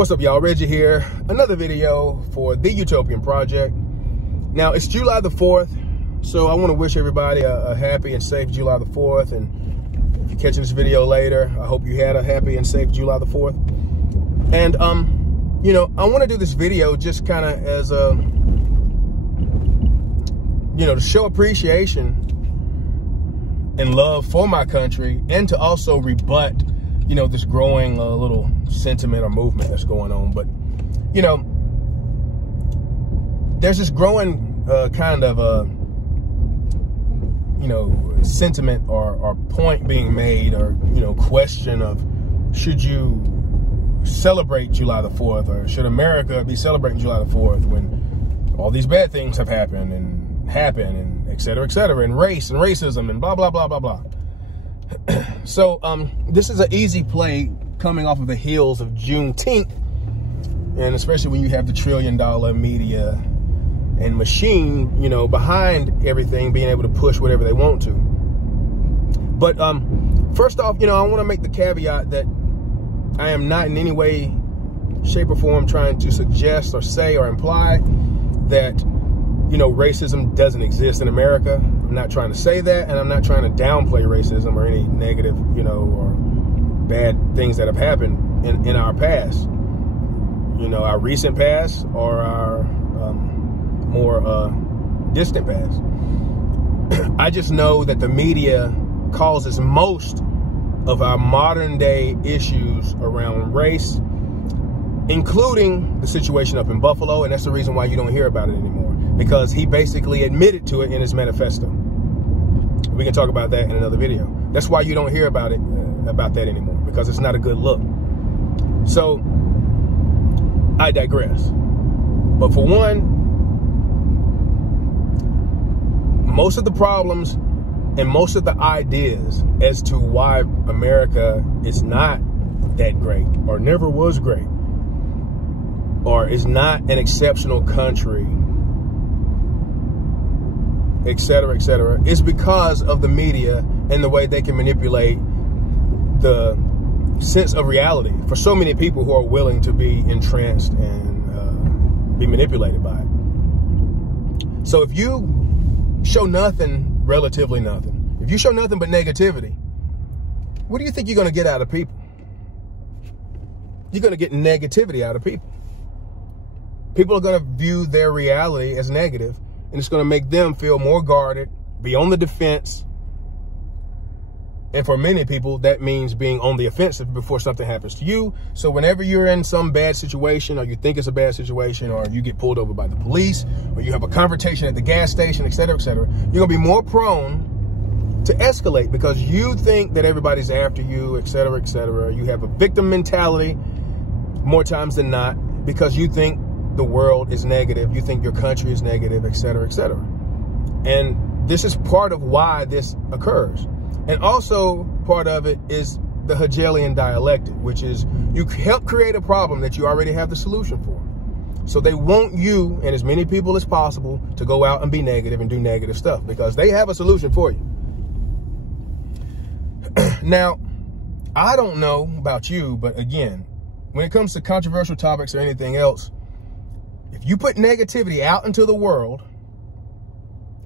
What's up, y'all? Reggie here. Another video for the Utopian Project. Now, it's July the 4th, so I want to wish everybody a happy and safe July the 4th. And if you're catching this video later, I hope you had a happy and safe July the 4th. And, you know, I want to do this video just kind of as a, you know, to show appreciation and love for my country, and to also rebut, you know, this growing little sentiment or movement that's going on. But, you know, there's this growing kind of, you know, sentiment or point being made, or, you know, question of, should you celebrate July the 4th, or should America be celebrating July the 4th when all these bad things have happened and et cetera, and race and racism and blah, blah, blah, blah, blah. So this is an easy play coming off of the heels of Juneteenth, and especially when you have the trillion-dollar media and machine, you know, behind everything, being able to push whatever they want to. But first off, you know, I want to make the caveat that I am not in any way, shape, or form trying to suggest or say or imply that, you know, racism doesn't exist in America. I'm not trying to say that, and I'm not trying to downplay racism or any negative, you know, or bad things that have happened in our past. You know, our recent past or our more distant past. I just know that the media causes most of our modern day issues around race, including the situation up in Buffalo, and that's the reason why you don't hear about it anymore, because he basically admitted to it in his manifesto. We can talk about that in another video. That's why you don't hear about it, about that anymore, because it's not a good look. So I digress. But for one, most of the problems and most of the ideas as to why America is not that great, or never was great, or is not an exceptional country, et cetera, is because of the media and the way they can manipulate the sense of reality for so many people who are willing to be entranced and be manipulated by it. So if you show nothing, relatively nothing, if you show nothing but negativity, what do you think you're going to get out of people? You're going to get negativity out of people. People are going to view their reality as negative, and it's going to make them feel more guarded, be on the defense. And for many people, that means being on the offensive before something happens to you. So whenever you're in some bad situation, or you think it's a bad situation, or you get pulled over by the police, or you have a confrontation at the gas station, et cetera, you're going to be more prone to escalate because you think that everybody's after you, et cetera. You have a victim mentality more times than not, because you think the world is negative, you think your country is negative, et cetera. And this is part of why this occurs. And also part of it is the Hegelian dialectic, which is you help create a problem that you already have the solution for. So they want you and as many people as possible to go out and be negative and do negative stuff because they have a solution for you. Now, I don't know about you, but again, when it comes to controversial topics or anything else, if you put negativity out into the world,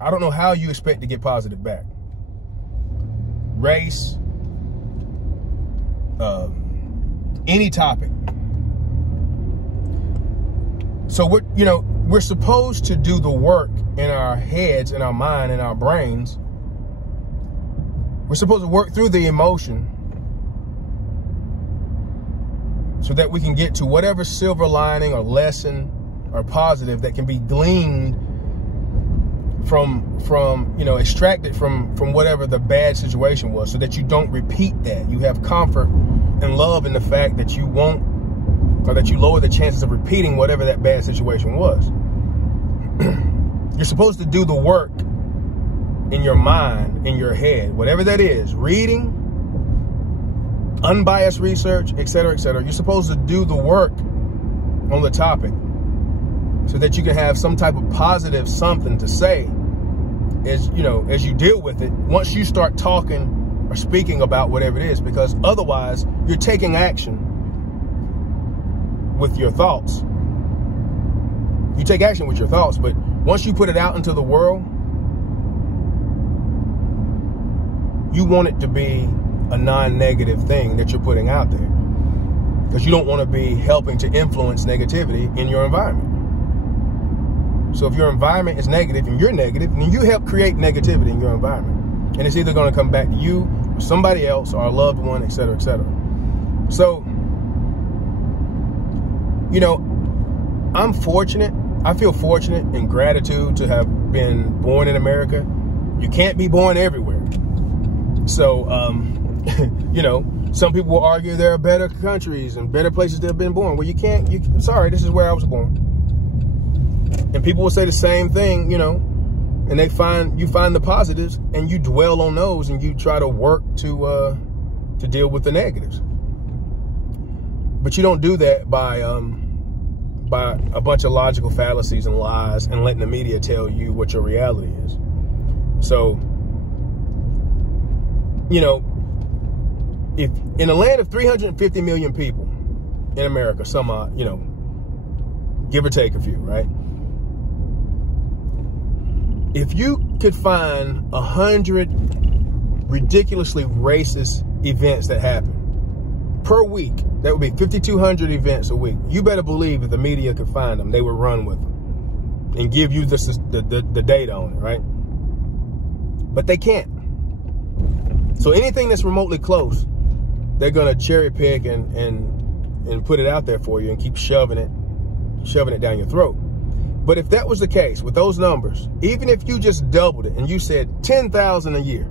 I don't know how you expect to get positive back. Race, any topic. So we're supposed to do the work in our heads, in our mind, in our brains. We're supposed to work through the emotion so that we can get to whatever silver lining or lesson or positive that can be gleaned from you know, extracted from whatever the bad situation was, so that you don't repeat that. You have comfort and love in the fact that you won't, or that you lower the chances of repeating whatever that bad situation was. You're supposed to do the work in your mind, in your head, whatever that is, reading, unbiased research, et cetera. You're supposed to do the work on the topic so that you can have some type of positive something to say as you deal with it, once you start talking or speaking about whatever it is, because otherwise you're taking action with your thoughts. You take action with your thoughts, but once you put it out into the world, you want it to be a non-negative thing that you're putting out there, because you don't want to be helping to influence negativity in your environment. So if your environment is negative and you're negative, then you help create negativity in your environment. And it's either going to come back to you or somebody else or a loved one, et cetera, et cetera. So, you know, I'm fortunate. I feel fortunate and gratitude to have been born in America. You can't be born everywhere. So, you know, some people will argue there are better countries and better places that have been born. Well, you can't, sorry, this is where I was born. And people will say the same thing, you know, and you find the positives and you dwell on those and you try to work to deal with the negatives. But you don't do that by a bunch of logical fallacies and lies and letting the media tell you what your reality is. So, you know, if in a land of 350 million people in America, you know, give or take a few, right? If you could find 100 ridiculously racist events that happen per week, that would be 5,200 events a week. You better believe if the media could find them, they would run with them and give you the data on it, right? But they can't. So anything that's remotely close, they're gonna cherry pick and put it out there for you and keep shoving it down your throat. But if that was the case with those numbers, even if you just doubled it and you said 10,000 a year,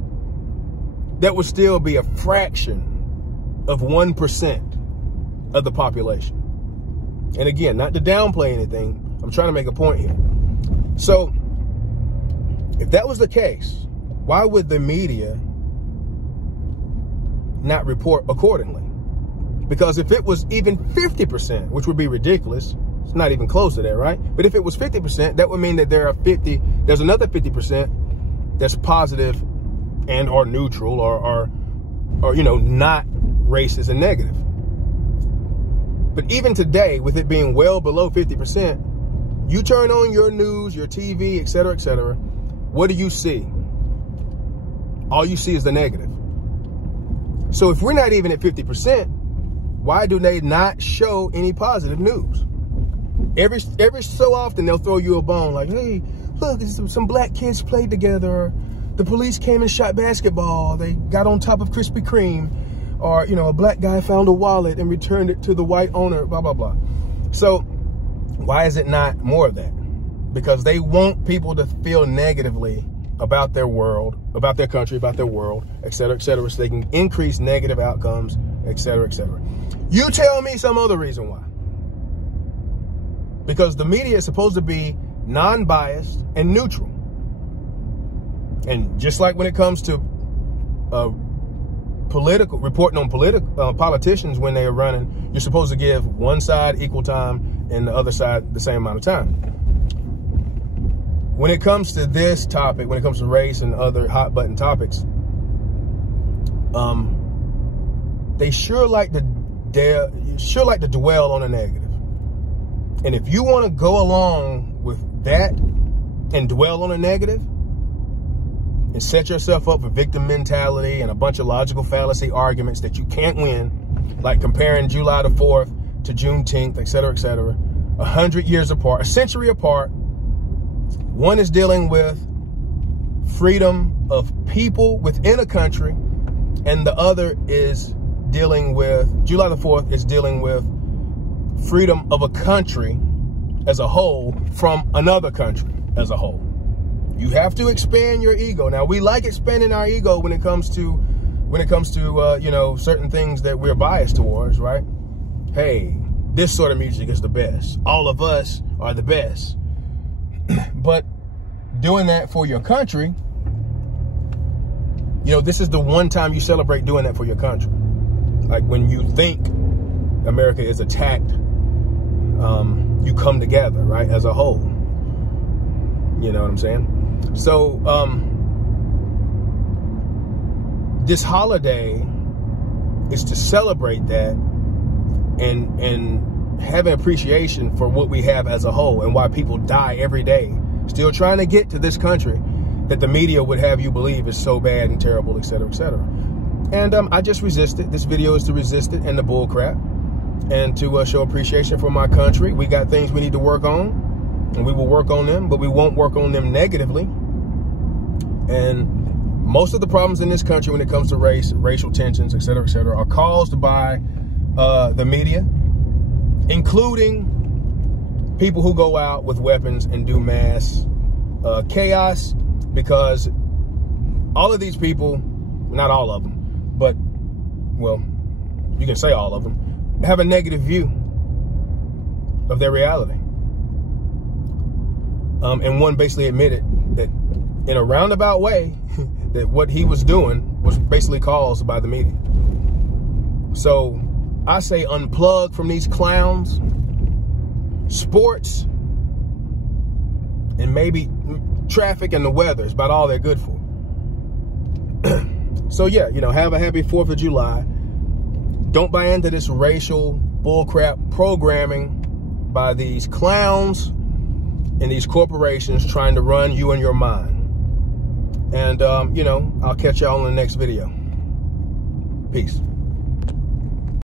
that would still be a fraction of 1% of the population. And again, not to downplay anything, I'm trying to make a point here. So if that was the case, why would the media not report accordingly? Because if it was even 50%, which would be ridiculous, it's not even close to that, right? But if it was 50%, that would mean that there's another 50% that's positive and or neutral or you know, not racist and negative. But even today, with it being well below 50%, you turn on your news, your TV, et cetera, what do you see? All you see is the negative. So if we're not even at 50%, why do they not show any positive news? Every so often they'll throw you a bone like, hey, look, some black kids played together. The police came and shot basketball. They got on top of Krispy Kreme. Or, you know, a black guy found a wallet and returned it to the white owner, blah, blah, blah. So why is it not more of that? Because they want people to feel negatively about their world, about their country, about their world, et cetera, so they can increase negative outcomes, et cetera, et cetera. You tell me some other reason why. Because the media is supposed to be non-biased and neutral. And just like when it comes to reporting on politicians when they are running, you're supposed to give one side equal time and the other side the same amount of time. When it comes to this topic, when it comes to race and other hot button topics, they sure like to dwell on a negative. And if you want to go along with that and dwell on a negative and set yourself up for victim mentality and a bunch of logical fallacy arguments that you can't win, like comparing July the 4th to Juneteenth, et cetera, 100 years apart, a century apart. One is dealing with freedom of people within a country, and the other is dealing with, July the 4th is dealing with freedom of a country as a whole from another country as a whole. You have to expand your ego. Now, we like expanding our ego when it comes to you know, certain things that we're biased towards, right? Hey, this sort of music is the best. All of us are the best. But doing that for your country, you know, this is the one time you celebrate doing that for your country. Like when you think America is attacked, you come together, right, as a whole. You know what I'm saying? So this holiday is to celebrate that and having appreciation for what we have as a whole and why people die every day, still trying to get to this country that the media would have you believe is so bad and terrible, et cetera, et cetera. And I just resist it. This video is to resist it and the bull crap, and to show appreciation for my country. We got things we need to work on, and we will work on them, but we won't work on them negatively. And most of the problems in this country when it comes to race, racial tensions, et cetera, are caused by the media, including people who go out with weapons and do mass chaos, because all of these people, not all of them, but, well, you can say all of them, have a negative view of their reality. And one basically admitted that in a roundabout way that what he was doing was basically caused by the media. So I say unplug from these clowns, sports, and maybe traffic and the weather is about all they're good for. So yeah, you know, have a happy 4th of July. Don't buy into this racial bullcrap programming by these clowns and these corporations trying to run you and your mind. And, you know, I'll catch y'all in the next video. Peace.